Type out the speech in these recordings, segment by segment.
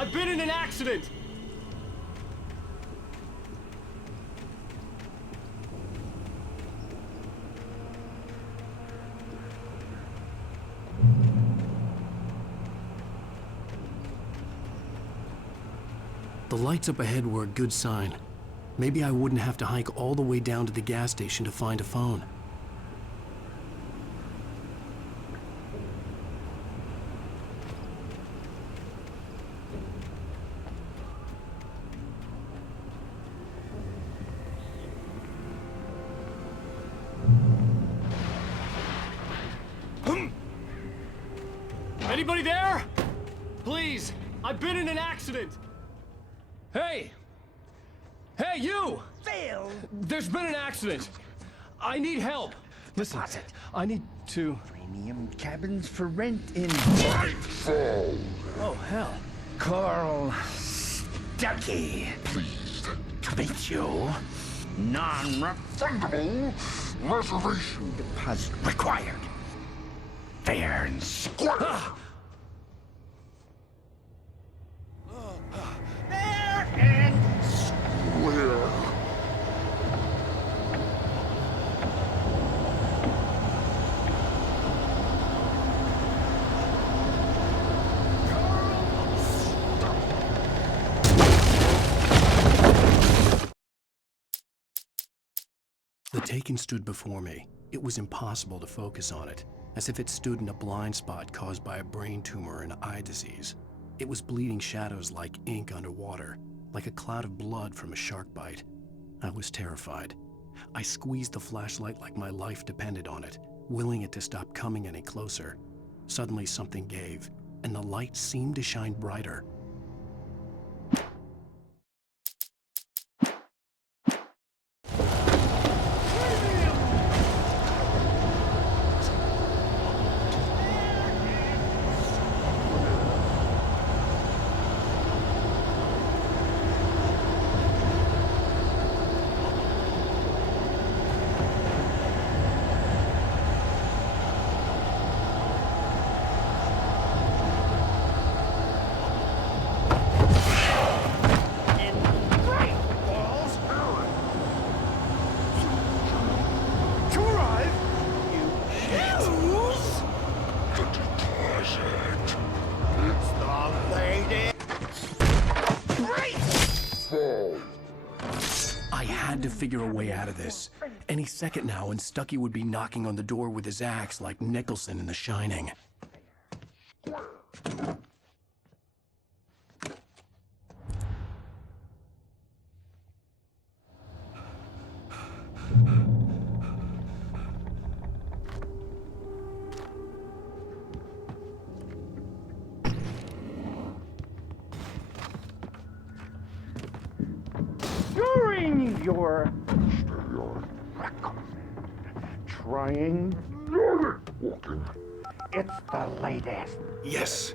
I've been in an accident! The lights up ahead were a good sign. Maybe I wouldn't have to hike all the way down to the gas station to find a phone. Anybody there? Please, I've been in an accident! Hey! Hey, you! Phil! There's been an accident! I need help! Listen, Deposit. I need to... Premium cabins for rent in Nightfall. Oh, hell. Carl Stuckey. Pleased To meet you. Non-refundable reservation. deposit required. Fair and square. Fair and Where? The Taken stood before me. It was impossible to focus on it, as if it stood in a blind spot caused by a brain tumor and eye disease. It was bleeding shadows like ink underwater, like a cloud of blood from a shark bite. I was terrified. I squeezed the flashlight like my life depended on it, willing it to stop coming any closer. Suddenly something gave, and the light seemed to shine brighter. I had to figure a way out of this. Any second now, and Stuckey would be knocking on the door with his axe like Nicholson in The Shining. during your trying. Walking. It's the latest. Yes.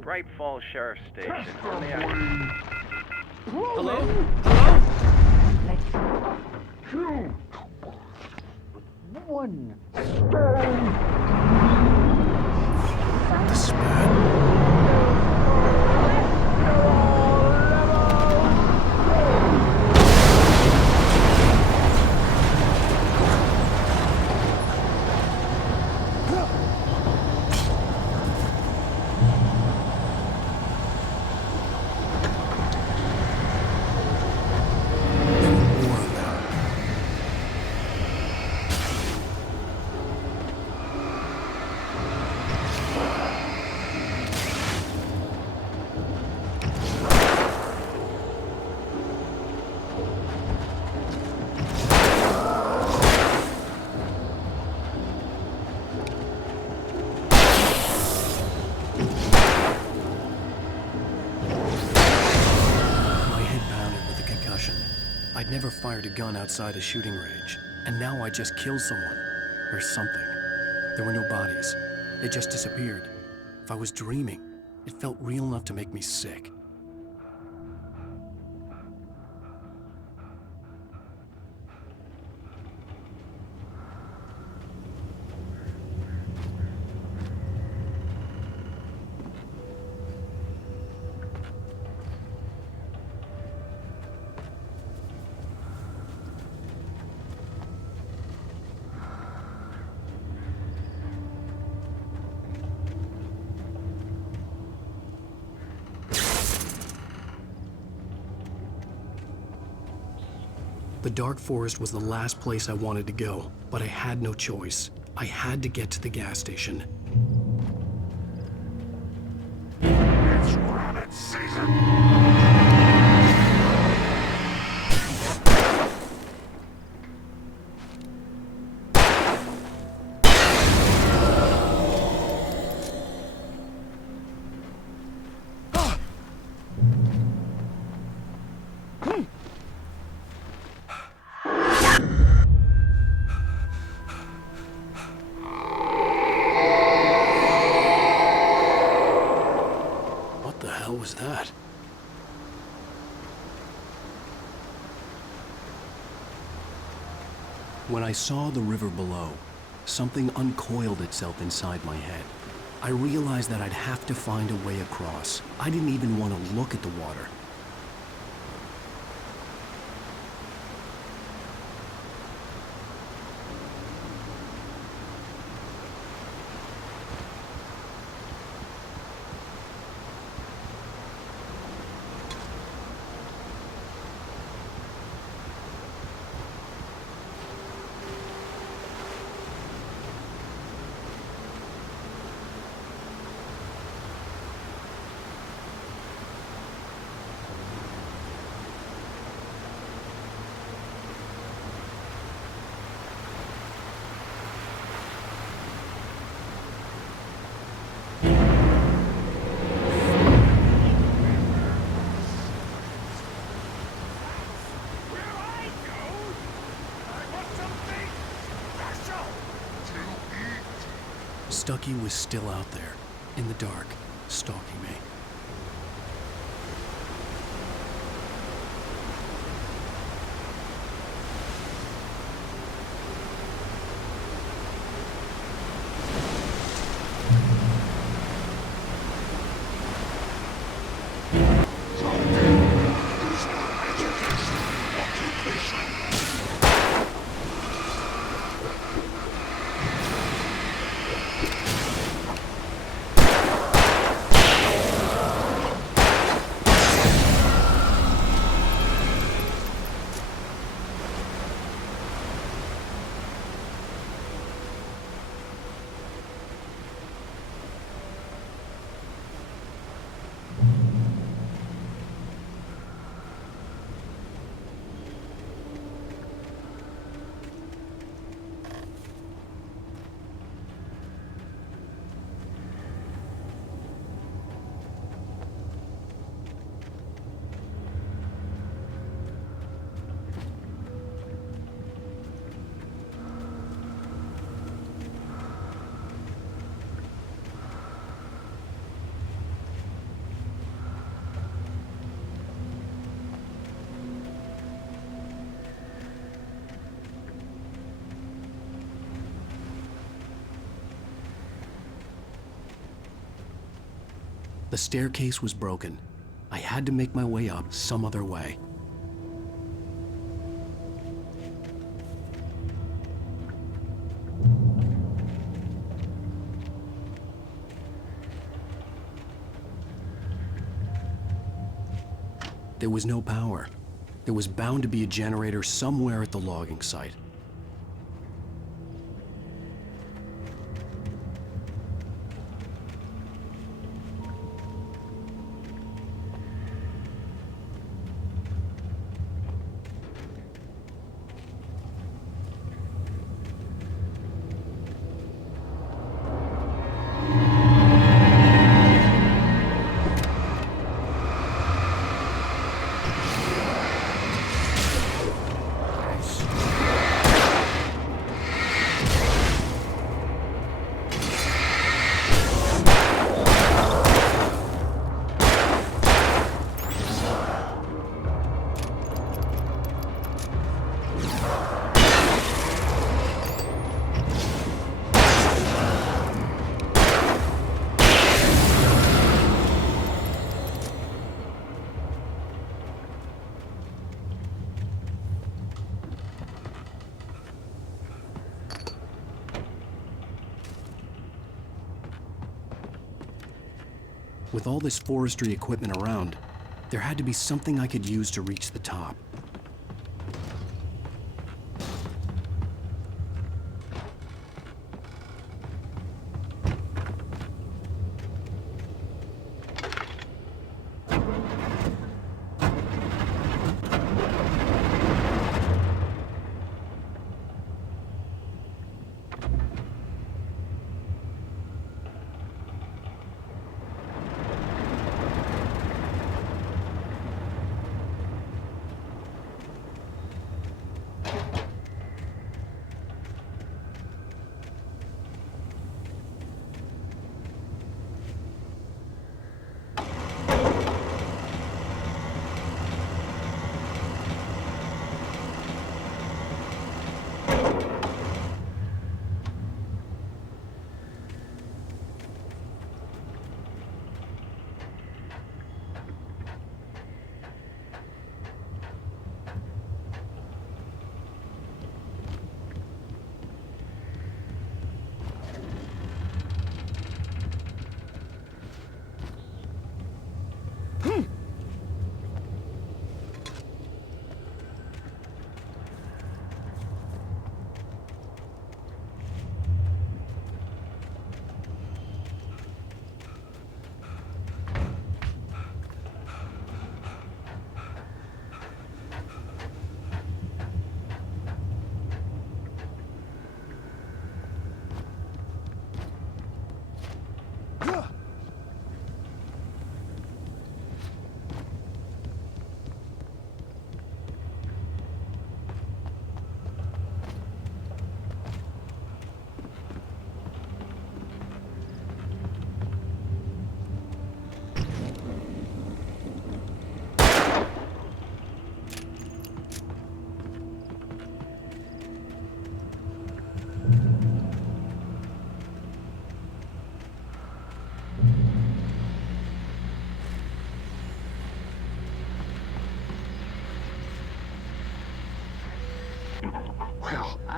Bright Falls Sheriff Station. Hello? Two. One. The spat. I'd never fired a gun outside a shooting range, and now I just killed someone. Or something. There were no bodies. They just disappeared. If I was dreaming, it felt real enough to make me sick. The dark forest was the last place I wanted to go, but I had no choice. I had to get to the gas station. It's rabbit season. What the hell was that? When I saw the river below, something uncoiled itself inside my head. I realized that I'd have to find a way across. I didn't even want to look at the water. Stucky was still out there, in the dark, stalking me. The staircase was broken. I had to make my way up some other way. There was no power. There was bound to be a generator somewhere at the logging site. With all this forestry equipment around, there had to be something I could use to reach the top.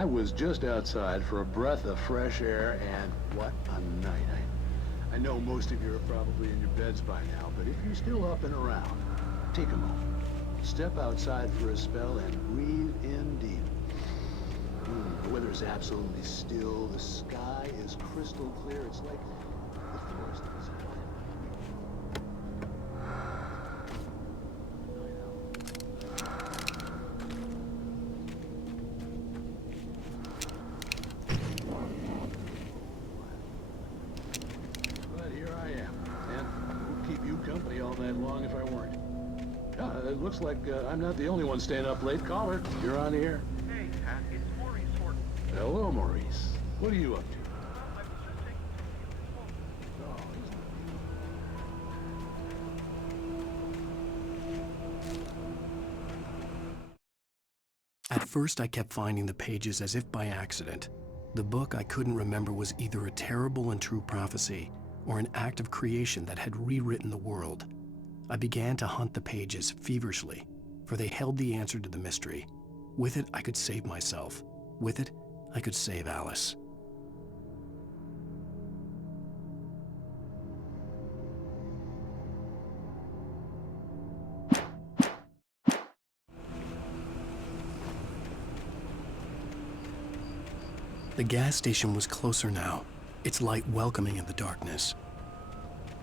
I was just outside for a breath of fresh air, and what a night. I know most of you are probably in your beds by now, but if you're still up and around, take a moment. Step outside for a spell and breathe in deep. The weather is absolutely still. The sky is crystal clear. It's like the forest is quiet. But here I am, and would keep you company all night long if I weren't. It looks like I'm not the only one staying up late. Caller, you're on the air. Hey, Pat, it's Maurice Horton. Hello, Maurice. What are you up to? I was just taking some of his phone. At first, I kept finding the pages as if by accident. The book I couldn't remember was either a terrible and true prophecy or an act of creation that had rewritten the world. I began to hunt the pages feverishly, for they held the answer to the mystery. With it, I could save myself. With it, I could save Alice. The gas station was closer now, its light welcoming in the darkness.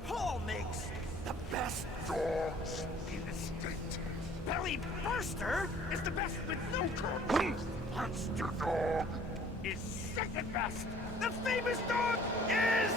Paul makes the best Dogs in the state. belly burster is the best with no corn. Monster dog. Is second best. The famous dog is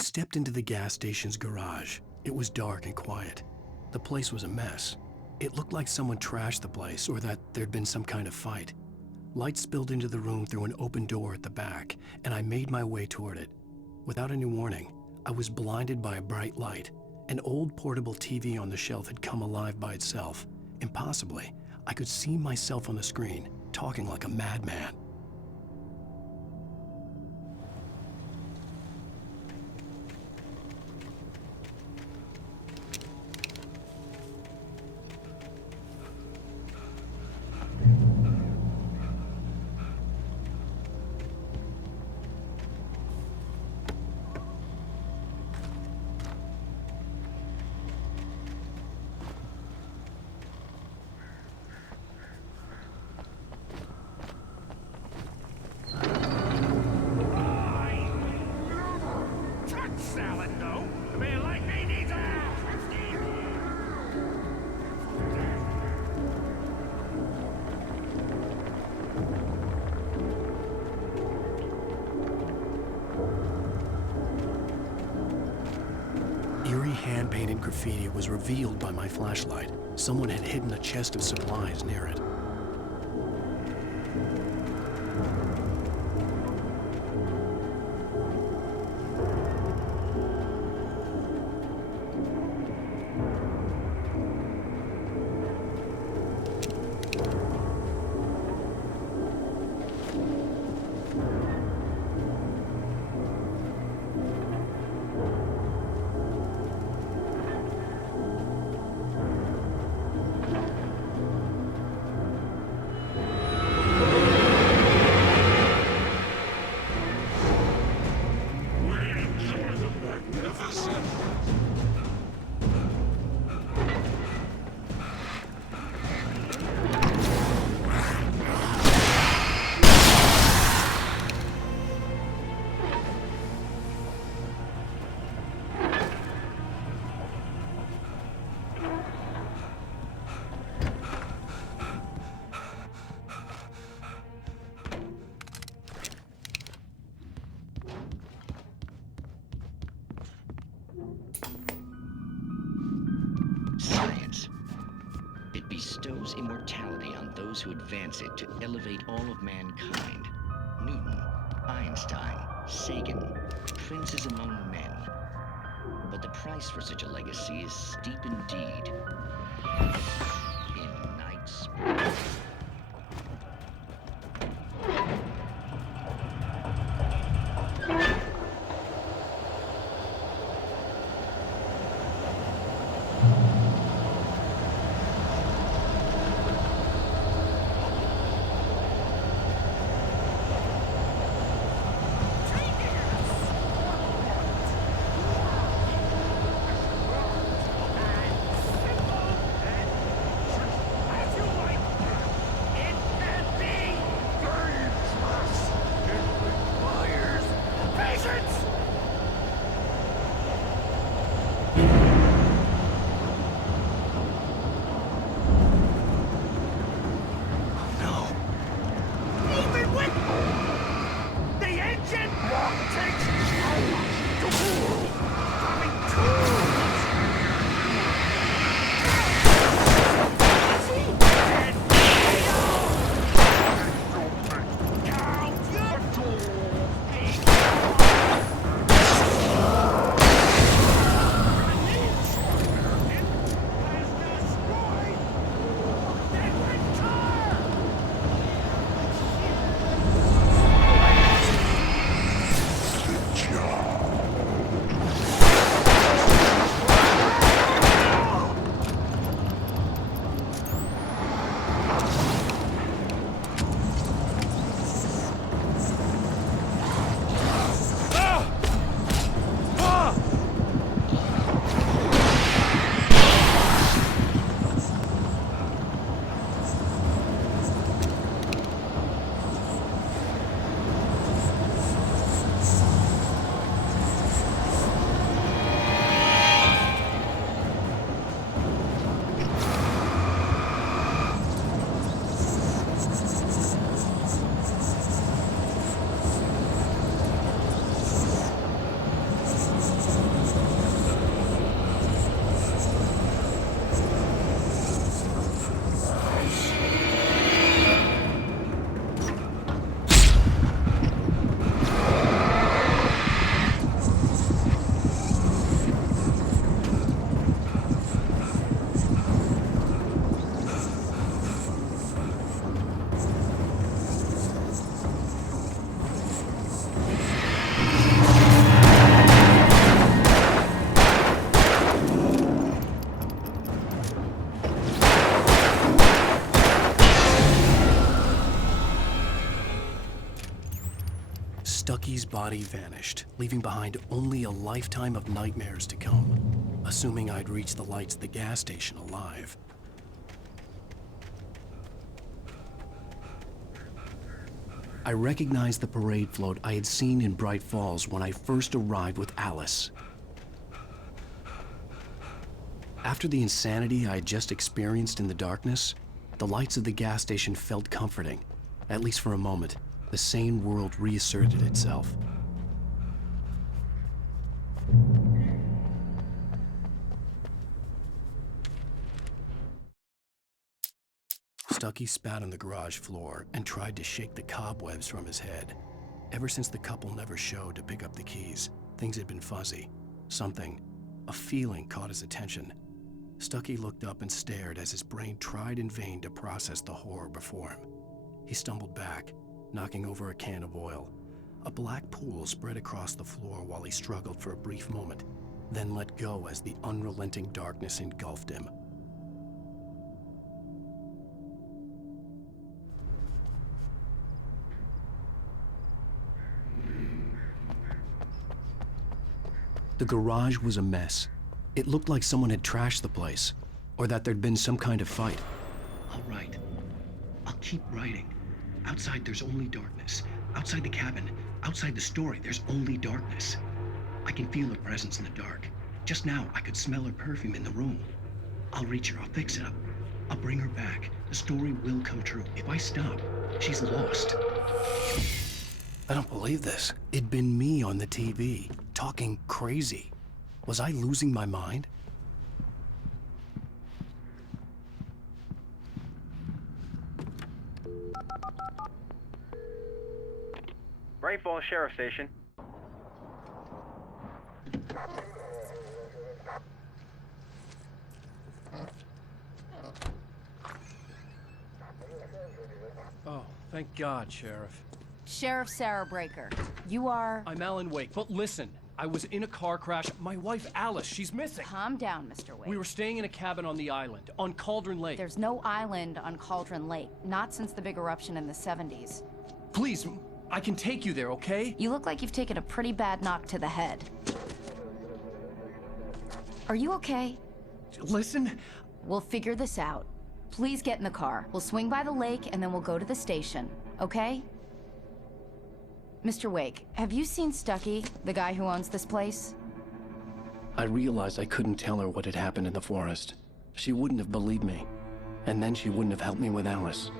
stepped into the gas station's garage. It was dark and quiet. The place was a mess. It looked like someone trashed the place or that there'd been some kind of fight. Light spilled into the room through an open door at the back, and I made my way toward it. Without any warning, I was blinded by a bright light. An old portable TV on the shelf had come alive by itself. Impossibly, I could see myself on the screen, talking like a madman. Salad, though. A man like me needs a Eerie hand-painted graffiti was revealed by my flashlight. Someone had hidden a chest of supplies near it. Science. It bestows immortality on those who advance it to elevate all of mankind. Newton, Einstein, Sagan, princes among men. But the price for such a legacy is steep indeed. In night spring. body vanished, leaving behind only a lifetime of nightmares to come, assuming I'd reached the lights at the gas station alive. I recognized the parade float I had seen in Bright Falls when I first arrived with Alice. After the insanity I had just experienced in the darkness, the lights of the gas station felt comforting. At least for a moment, the sane world reasserted itself. Stucky spat on the garage floor and tried to shake the cobwebs from his head. Ever since the couple never showed to pick up the keys, things had been fuzzy. Something, a feeling, caught his attention. Stucky looked up and stared as his brain tried in vain to process the horror before him. He stumbled back, knocking over a can of oil. A black pool spread across the floor while he struggled for a brief moment, then let go as the unrelenting darkness engulfed him. The garage was a mess. It looked like someone had trashed the place, or that there'd been some kind of fight. I'll write. I'll keep writing. Outside, there's only darkness. Outside the cabin, outside the story, there's only darkness. I can feel her presence in the dark. Just now, I could smell her perfume in the room. I'll reach her, I'll fix it up. I'll bring her back. The story will come true. If I stop, she's lost. I don't believe this. It'd been me on the TV, talking crazy. Was I losing my mind? Bright Falls Sheriff Station. Oh, thank God, Sheriff. Sheriff Sarah Breaker. You are... I'm Alan Wake, but listen. I was in a car crash. My wife, Alice, she's missing. Calm down, Mr. Wake. We were staying in a cabin on the island, on Cauldron Lake. There's no island on Cauldron Lake. Not since the big eruption in the 70s. Please, I can take you there, okay? You look like you've taken a pretty bad knock to the head. Are you okay? Listen. We'll figure this out. Please get in the car. We'll swing by the lake and then we'll go to the station, okay? Mr. Wake, have you seen Stucky, the guy who owns this place? I realized I couldn't tell her what had happened in the forest. She wouldn't have believed me. And then she wouldn't have helped me with Alice.